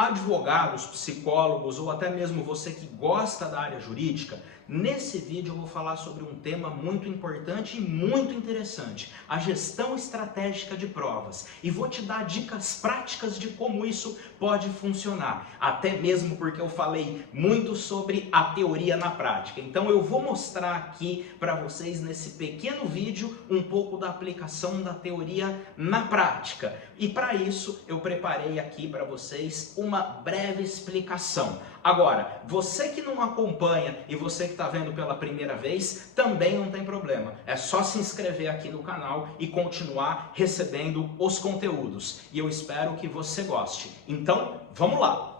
Advogados, psicólogos ou até mesmo você que gosta da área jurídica, nesse vídeo eu vou falar sobre um tema muito importante e muito interessante, a gestão estratégica de provas. E vou te dar dicas práticas de como isso pode funcionar, até mesmo porque eu falei muito sobre a teoria na prática. Então eu vou mostrar aqui para vocês nesse pequeno vídeo um pouco da aplicação da teoria na prática. E para isso eu preparei aqui para vocês uma breve explicação. Agora, você que não acompanha e você que está vendo pela primeira vez, também não tem problema. É só se inscrever aqui no canal e continuar recebendo os conteúdos. E eu espero que você goste. Então, vamos lá!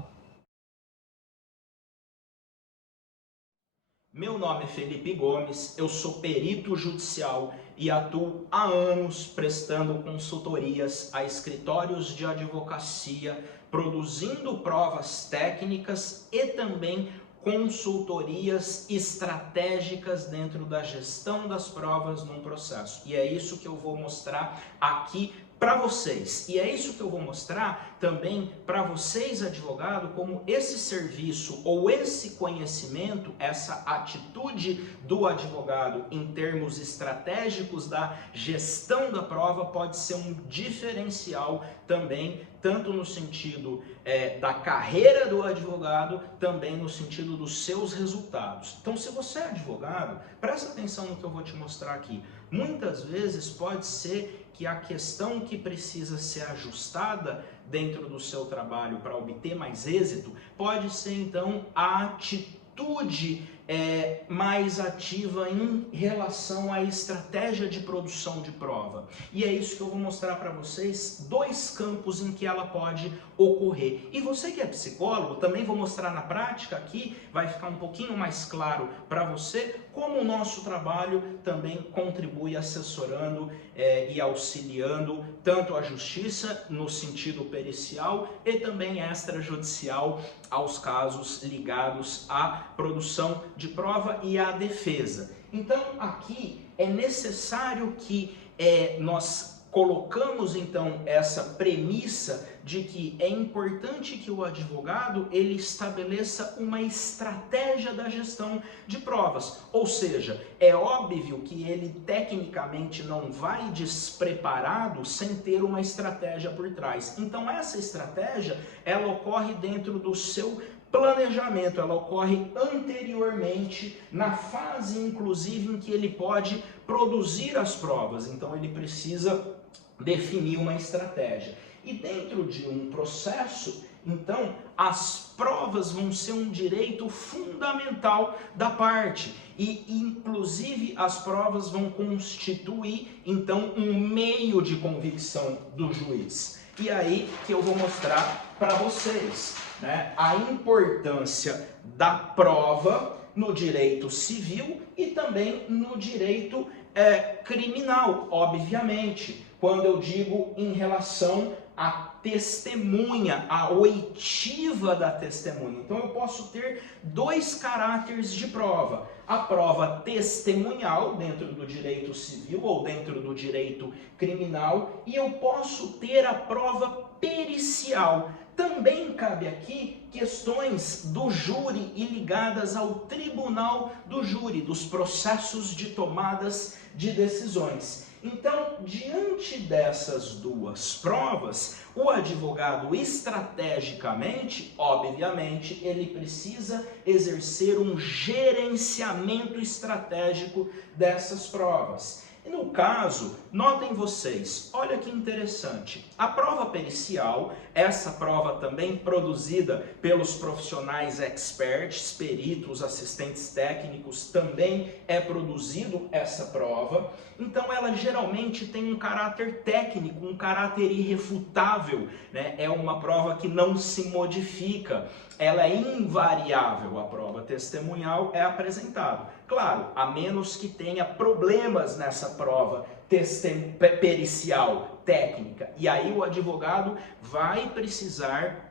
Meu nome é Felipe Gomes, eu sou perito judicial e atuo há anos prestando consultorias a escritórios de advocacia, produzindo provas técnicas e também consultorias estratégicas dentro da gestão das provas num processo. E é isso que eu vou mostrar aqui para vocês. E é isso que eu vou mostrar também para vocês, advogado, como esse serviço ou esse conhecimento, essa atitude do advogado em termos estratégicos da gestão da prova pode ser um diferencial também, tanto no sentido da carreira do advogado, também no sentido dos seus resultados. Então, se você é advogado, presta atenção no que eu vou te mostrar aqui. Muitas vezes pode ser que a questão que precisa ser ajustada dentro do seu trabalho para obter mais êxito, pode ser então a atitude mais ativa em relação à estratégia de produção de prova. E é isso que eu vou mostrar para vocês, dois campos em que ela pode ocorrer. E você que é psicólogo, também vou mostrar na prática aqui, vai ficar um pouquinho mais claro para você como o nosso trabalho também contribui assessorando e auxiliando tanto a justiça no sentido pericial e também extrajudicial aos casos ligados à produção de prova e à defesa. Então aqui é necessário que nós colocamos então essa premissa de que é importante que o advogado ele estabeleça uma estratégia da gestão de provas, ou seja, é óbvio que ele tecnicamente não vai despreparado sem ter uma estratégia por trás. Então essa estratégia ela ocorre dentro do seu planejamento, ela ocorre anteriormente, na fase inclusive em que ele pode produzir as provas, então ele precisa definir uma estratégia. E dentro de um processo, então, as provas vão ser um direito fundamental da parte e, inclusive, as provas vão constituir, então, um meio de convicção do juiz. E aí que eu vou mostrar para vocês, né, a importância da prova no direito civil e também no direito criminal, obviamente, quando eu digo em relação à testemunha, a oitiva da testemunha. Então eu posso ter dois caráteres de prova. A prova testemunhal dentro do direito civil ou dentro do direito criminal e eu posso ter a prova pericial. Também cabe aqui questões do júri e ligadas ao tribunal do júri, dos processos de tomadas de decisões. Então, diante dessas duas provas, o advogado estrategicamente, obviamente, ele precisa exercer um gerenciamento estratégico dessas provas. E no caso, notem vocês, olha que interessante, a prova pericial, essa prova também produzida pelos profissionais experts, peritos, assistentes técnicos, também é produzido essa prova, então ela geralmente tem um caráter técnico, um caráter irrefutável, né? É uma prova que não se modifica, ela é invariável, a prova testemunhal é apresentada. Claro, a menos que tenha problemas nessa prova pericial, técnica. E aí o advogado vai precisar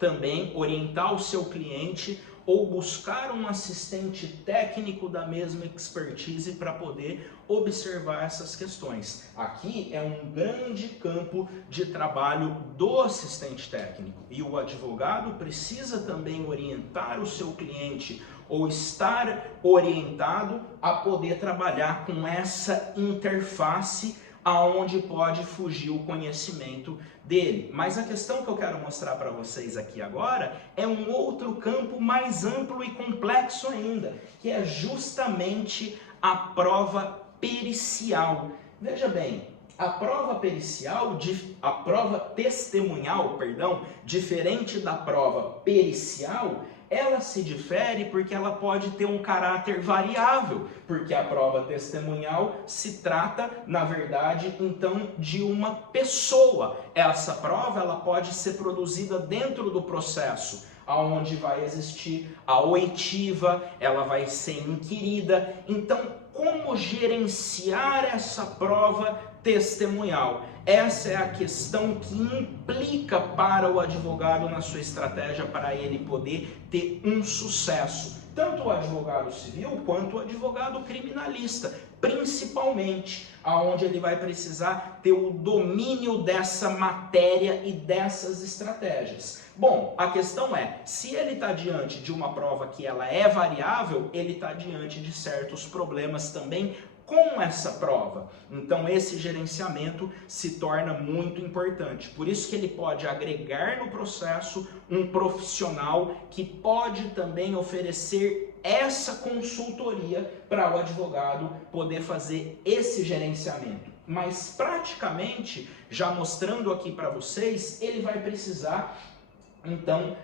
também orientar o seu cliente ou buscar um assistente técnico da mesma expertise para poder observar essas questões. Aqui é um grande campo de trabalho do assistente técnico e o advogado precisa também orientar o seu cliente ou estar orientado a poder trabalhar com essa interface aonde pode fugir o conhecimento dele. Mas a questão que eu quero mostrar para vocês aqui agora é um outro campo mais amplo e complexo ainda, que é justamente a prova pericial. Veja bem, a prova pericial, a prova testemunhal, perdão, diferente da prova pericial, ela se difere porque ela pode ter um caráter variável, porque a prova testemunhal se trata, na verdade, então, de uma pessoa. Essa prova ela pode ser produzida dentro do processo, aonde vai existir a oitiva, ela vai ser inquirida. Então, como gerenciar essa prova testemunhal? Essa é a questão que implica para o advogado na sua estratégia para ele poder ter um sucesso. Tanto o advogado civil quanto o advogado criminalista, principalmente, aonde ele vai precisar ter o domínio dessa matéria e dessas estratégias. Bom, a questão é, se ele está diante de uma prova que ela é variável, ele está diante de certos problemas também com essa prova. Então esse gerenciamento se torna muito importante. Por isso que ele pode agregar no processo um profissional que pode também oferecer essa consultoria para o advogado poder fazer esse gerenciamento. Mas praticamente, já mostrando aqui para vocês, ele vai precisar então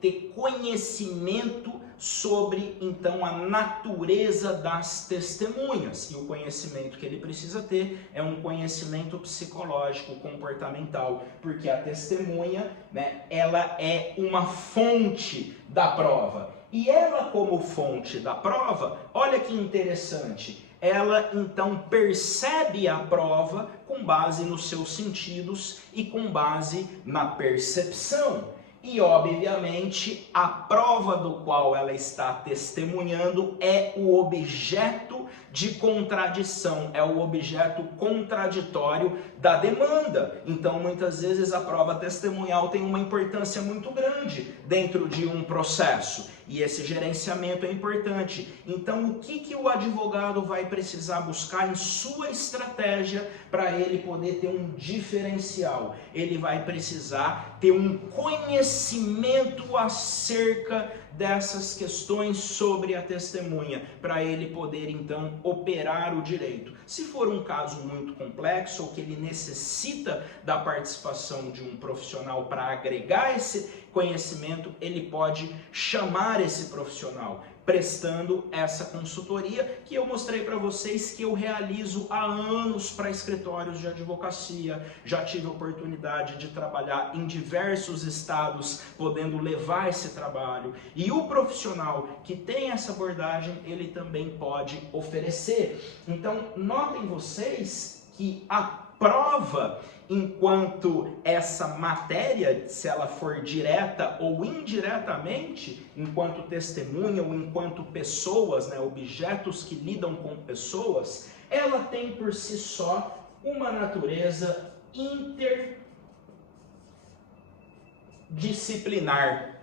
ter conhecimento sobre então a natureza das testemunhas. E o conhecimento que ele precisa ter é um conhecimento psicológico, comportamental, porque a testemunha, né, ela é uma fonte da prova. E ela, como fonte da prova, olha que interessante, ela então percebe a prova com base nos seus sentidos e com base na percepção. E, obviamente, a prova do qual ela está testemunhando é o objeto de contradição, é o objeto contraditório da demanda. Então, muitas vezes, a prova testemunhal tem uma importância muito grande dentro de um processo. E esse gerenciamento é importante. Então, o que o advogado vai precisar buscar em sua estratégia para ele poder ter um diferencial? Ele vai precisar ter um conhecimento acerca dessas questões sobre a testemunha, para ele poder então operar o direito. Se for um caso muito complexo ou que ele necessita da participação de um profissional para agregar esse conhecimento, ele pode chamar esse profissional, prestando essa consultoria que eu mostrei para vocês que eu realizo há anos para escritórios de advocacia. Já tive a oportunidade de trabalhar em diversos estados, podendo levar esse trabalho. E o profissional que tem essa abordagem, ele também pode oferecer. Então, notem vocês que a prova, enquanto essa matéria, se ela for direta ou indiretamente, enquanto testemunha ou enquanto pessoas, né, objetos que lidam com pessoas, ela tem por si só uma natureza interdisciplinar.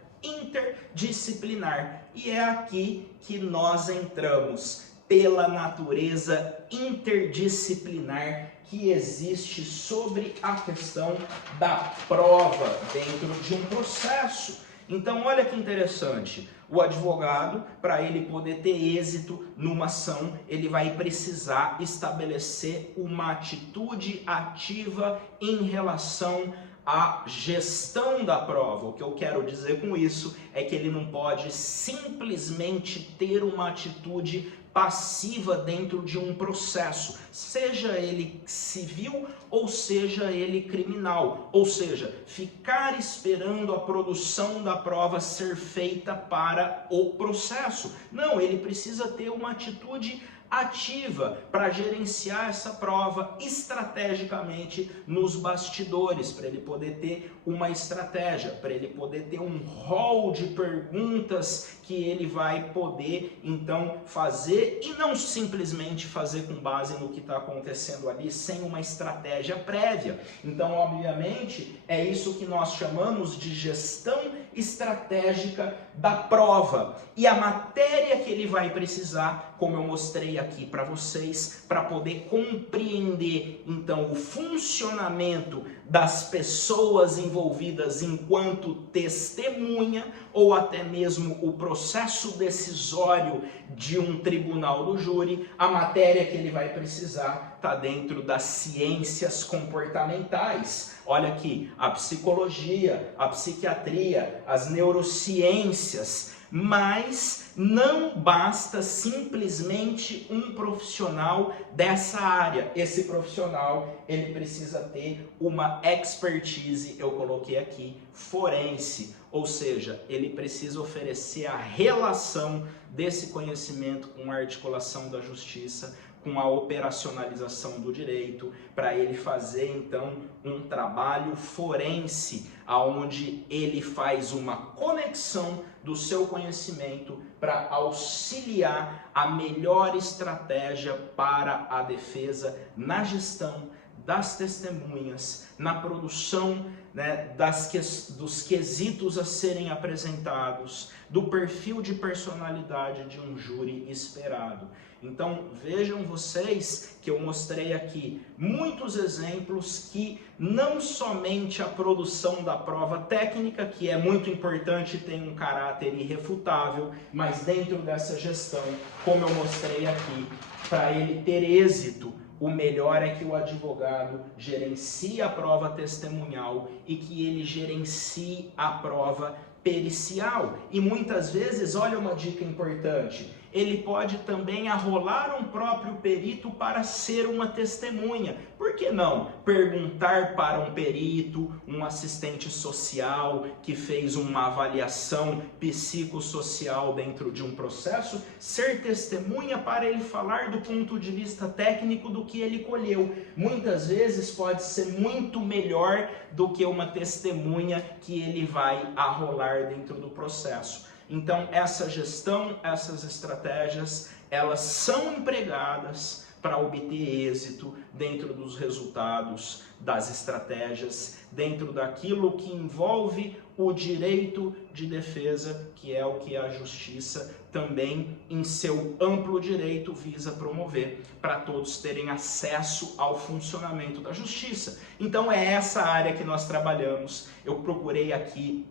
E é aqui que nós entramos, pela natureza interdisciplinar que existe sobre a questão da prova dentro de um processo. Então, olha que interessante, o advogado, para ele poder ter êxito numa ação, ele vai precisar estabelecer uma atitude ativa em relação à gestão da prova. O que eu quero dizer com isso é que ele não pode simplesmente ter uma atitude passiva dentro de um processo, seja ele civil ou seja ele criminal, ou seja, ficar esperando a produção da prova ser feita para o processo. Não, ele precisa ter uma atitude ativa para gerenciar essa prova estrategicamente nos bastidores, para ele poder ter uma estratégia, para ele poder ter um rol de perguntas que ele vai poder então fazer e não simplesmente fazer com base no que está acontecendo ali sem uma estratégia prévia. Então, obviamente, é isso que nós chamamos de gestão estratégica da prova. E a matéria que ele vai precisar, como eu mostrei aqui para vocês, para poder compreender então o funcionamento das pessoas envolvidas enquanto testemunha ou até mesmo o processo decisório de um tribunal do júri, a matéria que ele vai precisar está dentro das ciências comportamentais. Olha aqui, a psicologia, a psiquiatria, as neurociências. Mas não basta simplesmente um profissional dessa área. Esse profissional, ele precisa ter uma expertise, eu coloquei aqui, forense. Ou seja, ele precisa oferecer a relação desse conhecimento com a articulação da justiça, com a operacionalização do direito, para ele fazer então um trabalho forense, aonde ele faz uma conexão do seu conhecimento para auxiliar a melhor estratégia para a defesa na gestão das testemunhas, na produção, né, dos quesitos a serem apresentados, do perfil de personalidade de um júri esperado. Então vejam vocês que eu mostrei aqui muitos exemplos que não somente a produção da prova técnica, que é muito importante e tem um caráter irrefutável, mas dentro dessa gestão, como eu mostrei aqui, para ele ter êxito, o melhor é que o advogado gerencie a prova testemunhal e que ele gerencie a prova pericial. E muitas vezes, olha uma dica importante, ele pode também arrolar um próprio perito para ser uma testemunha. Por que não perguntar para um perito, um assistente social que fez uma avaliação psicossocial dentro de um processo, ser testemunha para ele falar do ponto de vista técnico do que ele colheu. Muitas vezes pode ser muito melhor do que uma testemunha que ele vai arrolar dentro do processo. Então, essa gestão, essas estratégias, elas são empregadas para obter êxito dentro dos resultados das estratégias, dentro daquilo que envolve o direito de defesa, que é o que a justiça também, em seu amplo direito, visa promover, para todos terem acesso ao funcionamento da justiça. Então, é essa área que nós trabalhamos. Eu procurei aqui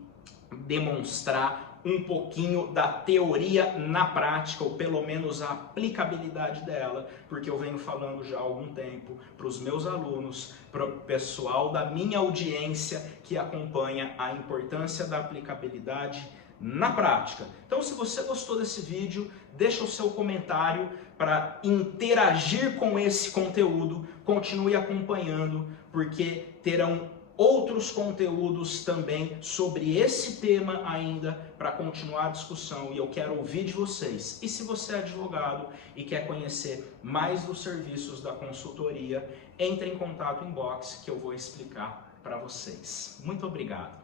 demonstrar um pouquinho da teoria na prática, ou pelo menos a aplicabilidade dela, porque eu venho falando já há algum tempo para os meus alunos, para o pessoal da minha audiência que acompanha a importância da aplicabilidade na prática. Então, se você gostou desse vídeo, deixa o seu comentário para interagir com esse conteúdo, continue acompanhando, porque terão outros conteúdos também sobre esse tema ainda para continuar a discussão e eu quero ouvir de vocês. E se você é advogado e quer conhecer mais dos serviços da consultoria, entre em contato inbox que eu vou explicar para vocês. Muito obrigado.